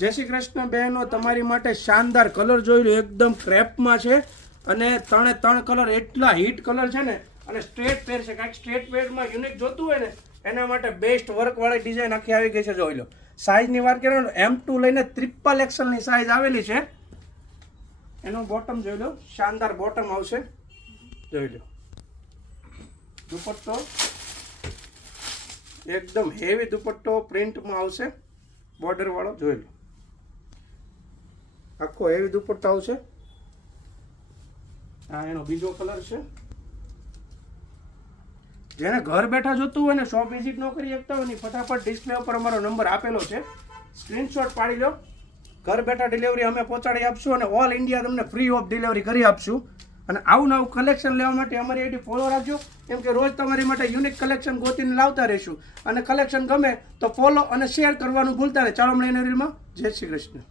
જય શ્રી કૃષ્ણ બહેનો, તમારી માટે શાનદાર કલર જોઈ લો, એકદમ ક્રેપમાં છે અને ત્રણે ત્રણ કલર એટલા હિટ કલર છે ને, અને સ્ટ્રેટ પેર છે. કાંઈક સ્ટ્રેટ પેરમાં યુનિક જોતું હોય ને એના માટે બેસ્ટ વર્કવાળી ડિઝાઇન આખી આવી ગઈ છે. જોઈ લો, સાઇઝની વાત કરીએ તો M2 લઈને XXL ની સાઇઝ આવેલી છે. એનું બોટમ જોઈ લો, શાનદાર બોટમ આવશે. જોઈ લો, દુપટ્ટો એકદમ હેવી દુપટ્ટો પ્રિન્ટમાં આવશે, બોર્ડર વાળો. જોઈ લો, આખો હેવી દુપટ્ટો આવશે. આ એનો બીજો કલર છે. જેને ઘર બેઠા જોતું હોય ને, શોપ વિઝિટ ન કરી શકતા હોય ને, ફટાફટ ડિસ્પ્લે ઉપર અમારો નંબર આપેલો છે, સ્ક્રીનશોટ પાડી લો. ઘર બેઠા ડિલિવરી અમે પહોંચાડી આપશું અને ઓલ ઇન્ડિયા તમને ફ્રી ઓફ ડિલિવરી કરી આપશું. અને આવું નવું કલેક્શન લેવા માટે અમારી આઈડી ફોલો રાખજો, કેમ કે રોજ તમારી માટે યુનિક કલેક્શન ગોતીને લાવતા રહીશું. અને કલેક્શન ગમે તો ફોલો અને શેર કરવાનું ભૂલતા નહીં. ચાલો મળીને રીલમાં. જય શ્રી કૃષ્ણ.